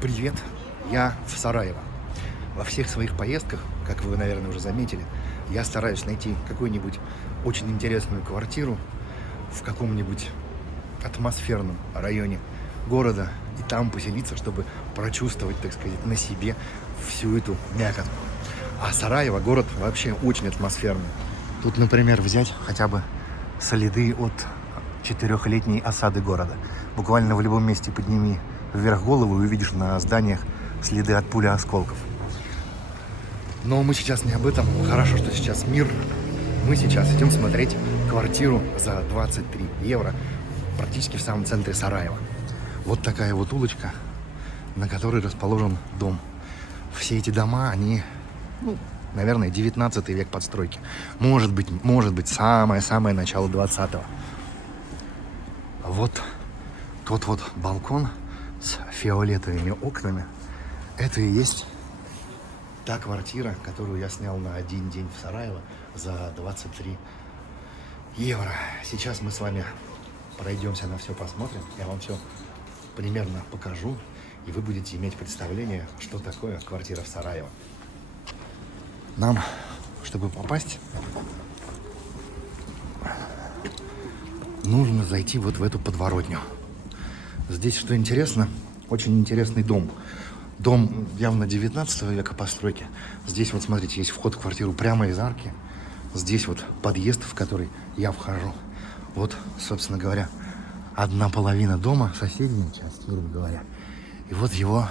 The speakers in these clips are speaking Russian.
Привет, я в Сараево. Во всех своих поездках, как вы, наверное, уже заметили, я стараюсь найти какую-нибудь очень интересную квартиру в каком-нибудь атмосферном районе города и там поселиться, чтобы прочувствовать, так сказать, на себе всю эту мякотку. А Сараево город вообще очень атмосферный. Тут, например, взять хотя бы следы от четырехлетней осады города. Буквально в любом месте подними вверх голову и увидишь на зданиях следы от пули осколков. Но мы сейчас не об этом. Хорошо, что сейчас мир. Мы сейчас идем смотреть квартиру за 23 евро практически в самом центре Сараева. Вот такая вот улочка, на которой расположен дом. Все эти дома, они, наверное, 19 век подстройки. Может быть, самое-самое начало 20-го. Вот тот вот балкон с фиолетовыми окнами, это и есть та квартира, которую я снял на один день в Сараево за 23 евро. Сейчас мы с вами пройдемся на все, посмотрим. Я вам все примерно покажу, и вы будете иметь представление, что такое квартира в Сараево. Нам, чтобы попасть, нужно зайти вот в эту подворотню. Здесь, что интересно, очень интересный дом. Дом явно 19 века постройки. Здесь вот, смотрите, есть вход в квартиру прямо из арки. Здесь вот подъезд, в который я вхожу. Вот, собственно говоря, одна половина дома, соседняя часть, грубо говоря. И вот его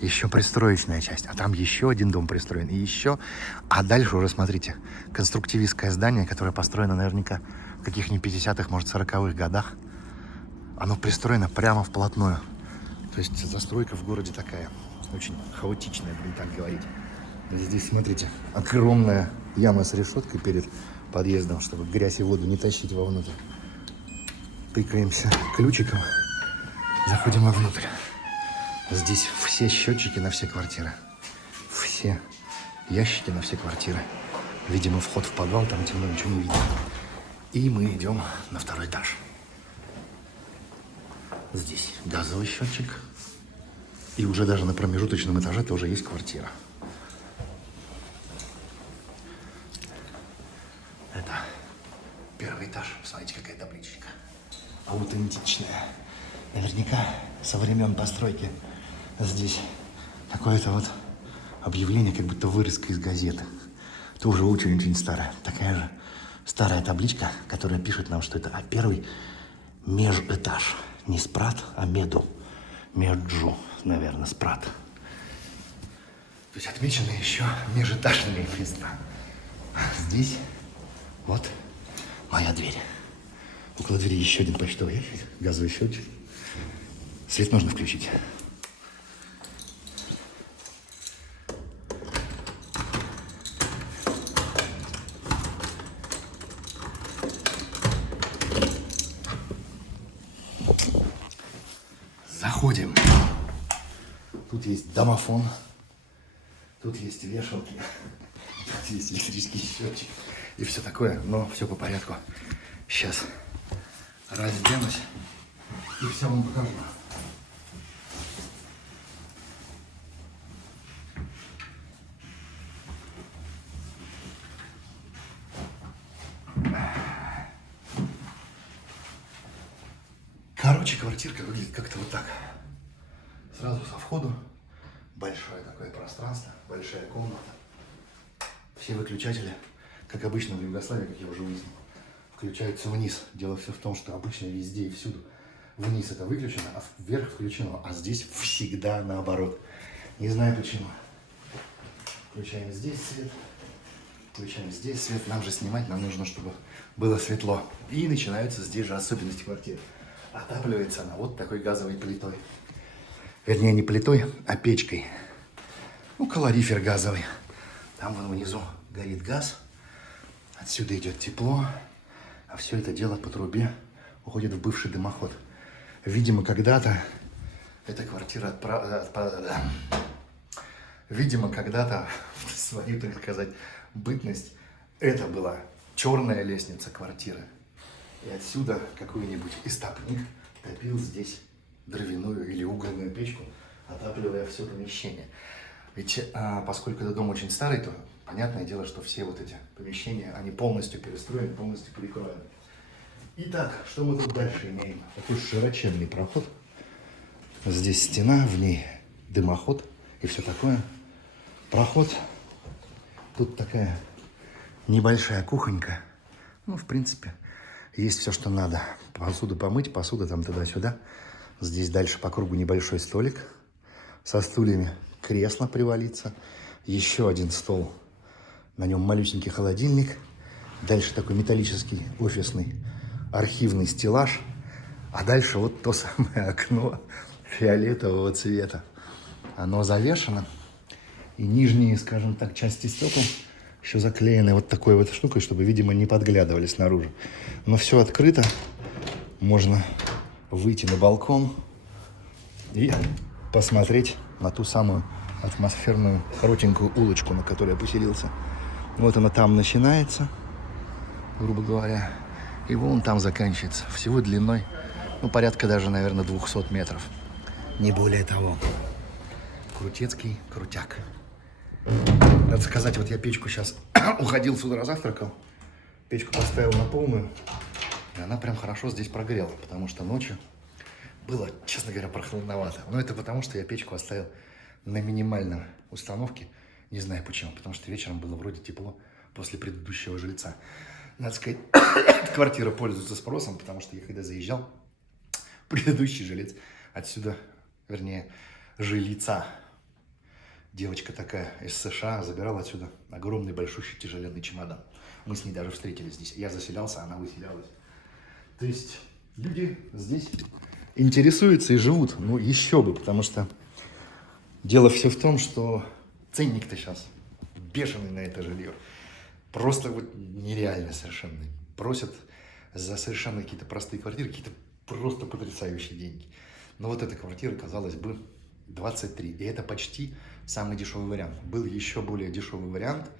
еще пристроечная часть. А там еще один дом пристроен. И еще. А дальше уже, смотрите, конструктивистское здание, которое построено наверняка в каких-нибудь 50-х, может, 40-х годах. Оно пристроено прямо вплотную. То есть застройка в городе такая, очень хаотичная, будем так говорить. Здесь, смотрите, огромная яма с решеткой перед подъездом, чтобы грязь и воду не тащить вовнутрь. Тыкаемся ключиком, заходим вовнутрь. Здесь все счетчики на все квартиры. Все ящики на все квартиры. Видимо, вход в подвал, там темно, ничего не видно. И мы идем на второй этаж. Здесь газовый счетчик. И уже даже на промежуточном этаже тоже есть квартира. Это первый этаж. Смотрите, какая табличка. Аутентичная. Наверняка со времен постройки здесь какое-то вот объявление, как будто вырезка из газеты. Тоже очень-очень старая. Такая же старая табличка, которая пишет нам, что это первый межэтаж. Не спрат, а меду. Меджу, наверное, спрат. То есть отмечены еще межэтажные места. Здесь вот моя дверь. Около двери еще один почтовый ящик, газовый счетчик. Свет нужно включить. Заходим. Тут есть домофон. Тут есть вешалки. Тут есть электрический счетчик. И все такое. Но все по порядку. Сейчас разденусь и все вам покажу. Короче, квартирка выглядит как-то вот так. Сразу со входу большое такое пространство, большая комната. Все выключатели, как обычно в Югославии, как я уже выяснил, включаются вниз. Дело все в том, что обычно везде и всюду вниз это выключено, а вверх включено. А здесь всегда наоборот. Не знаю почему. Включаем здесь свет, включаем здесь свет. Нам же снимать, нам нужно, чтобы было светло. И начинаются здесь же особенности квартиры. Отапливается она вот такой газовой плитой. Вернее, не плитой, а печкой. Калорифер газовый. Там вон внизу горит газ. Отсюда идет тепло. А все это дело по трубе уходит в бывший дымоход. Видимо, когда-то эта квартира Видимо, когда-то в свою, так сказать, бытность это была черная лестница квартиры. И отсюда какой-нибудь истопник топил здесь дровяную или угольную печку отапливая все помещение. Ведь поскольку этот дом очень старый, то понятное дело, что все вот эти помещения, они полностью перестроены, полностью перекроены. Итак, что мы тут дальше имеем? Такой широченный проход. Здесь стена, в ней дымоход и все такое. Проход. Тут такая небольшая кухонька. Ну, в принципе, есть все, что надо. Посуду помыть, посуда там туда-сюда. Здесь дальше по кругу небольшой столик со стульями. Кресло привалиться. Еще один стол. На нем малюсенький холодильник. Дальше такой металлический офисный архивный стеллаж. А дальше вот то самое окно фиолетового цвета. Оно завешено. И нижние, скажем так, части стекол еще заклеены вот такой вот штукой, чтобы, видимо, не подглядывали снаружи. Но все открыто. Можно выйти на балкон и посмотреть на ту самую атмосферную коротенькую улочку, на которой я поселился. Вот она там начинается, грубо говоря, и вон там заканчивается. Всего длиной, ну, порядка даже, наверное, 200 метров. Не более того. Крутецкий крутяк. Надо сказать, вот я печку сейчас уходил сюда, завтракал. Печку поставил на полную, и она прям хорошо здесь прогрела, потому что ночью было, честно говоря, прохладновато. Но это потому, что я печку оставил на минимальной установке. Не знаю почему, потому что вечером было вроде тепло после предыдущего жильца. Надо сказать, квартира пользуется спросом, потому что я когда заезжал, предыдущий жилец отсюда, вернее, жилица, девочка такая из США, забирала отсюда огромный, большущий, тяжеленный чемодан. Мы с ней даже встретились здесь. Я заселялся, она выселялась. То есть люди здесь интересуются и живут. Ну, еще бы, потому что дело все в том, что ценник-то сейчас бешеный на это жилье. Просто вот нереально совершенно. Просят за совершенно какие-то простые квартиры, какие-то просто потрясающие деньги. Но вот эта квартира, казалось бы, 23. И это почти самый дешевый вариант. Был еще более дешевый вариант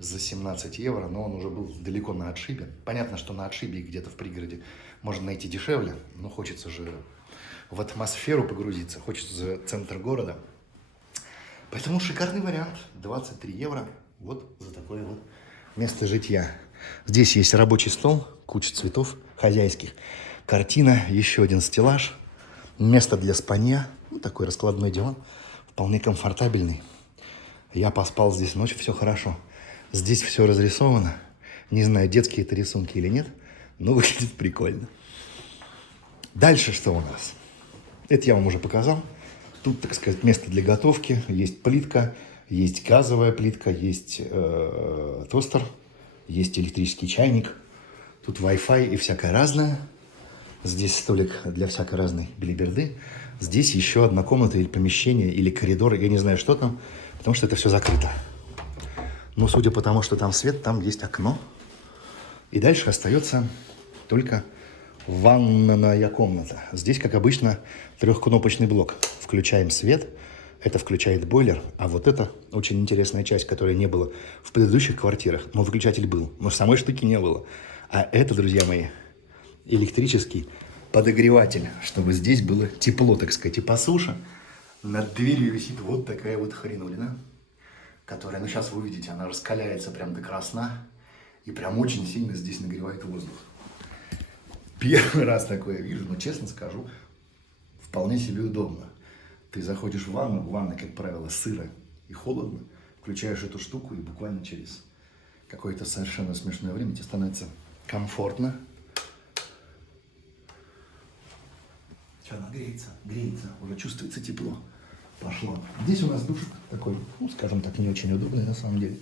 за 17 евро, но он уже был далеко на отшибе. Понятно, что на отшибе где-то в пригороде можно найти дешевле, но хочется же в атмосферу погрузиться, хочется за центр города. Поэтому шикарный вариант. 23 евро вот за такое вот место житья. Здесь есть рабочий стол, куча цветов хозяйских, картина, еще один стеллаж, место для спанья, ну, такой раскладной диван, вполне комфортабельный. Я поспал здесь ночь, все хорошо. Здесь все разрисовано. Не знаю, детские это рисунки или нет, но выглядит прикольно. Дальше что у нас? Это я вам уже показал. Тут, так сказать, место для готовки. Есть плитка, есть газовая плитка, есть тостер, есть электрический чайник. Тут Wi-Fi и всякое разное. Здесь столик для всякой разной белиберды. Здесь еще одна комната или помещение, или коридор, я не знаю, что там, потому что это все закрыто. Но судя по тому, что там свет, там есть окно. И дальше остается только ванная комната. Здесь, как обычно, трехкнопочный блок. Включаем свет, это включает бойлер, а вот это очень интересная часть, которая не было в предыдущих квартирах. Но выключатель был, но самой штуки не было. А это, друзья мои, электрический подогреватель, чтобы здесь было тепло, так сказать, и по суше. Над дверью висит вот такая вот хренулина, которая, ну сейчас вы увидите, она раскаляется прям до красна и прям очень сильно здесь нагревает воздух. Первый раз такое вижу, но честно скажу, вполне себе удобно. Ты заходишь в ванну, в ванной, как правило, сыро и холодно, включаешь эту штуку и буквально через какое-то совершенно смешное время тебе становится комфортно. Все, она греется, уже чувствуется тепло. Пошло. Здесь у нас душ такой, ну, скажем так, не очень удобный на самом деле.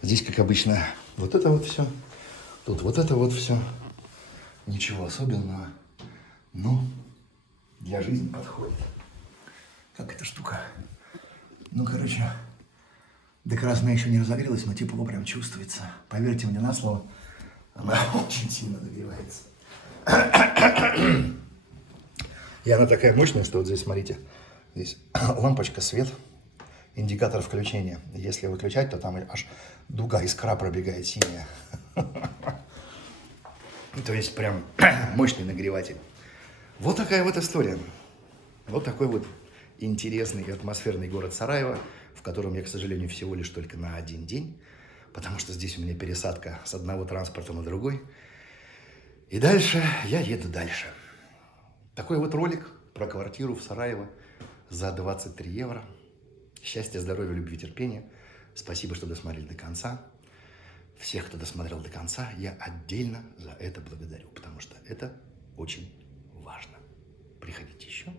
Здесь, как обычно, вот это вот все. Тут вот это вот все. Ничего особенного. Но для жизни подходит. Как эта штука? Ну, короче, до красна еще не разогрелась, но тепло прям чувствуется. Поверьте мне на слово, она очень сильно нагревается. И она такая мощная, что вот здесь, смотрите, здесь лампочка, свет, индикатор включения. Если выключать, то там аж дуга искра пробегает синяя. То есть прям мощный нагреватель. Вот такая вот история. Вот такой вот интересный и атмосферный город Сараево, в котором я, к сожалению, всего лишь только на один день, потому что здесь у меня пересадка с одного транспорта на другой. И дальше я еду дальше. Такой вот ролик про квартиру в Сараево за 23 евро. Счастья, здоровья, любви, терпения. Спасибо, что досмотрели до конца. Всех, кто досмотрел до конца, я отдельно за это благодарю, потому что это очень важно. Приходите еще.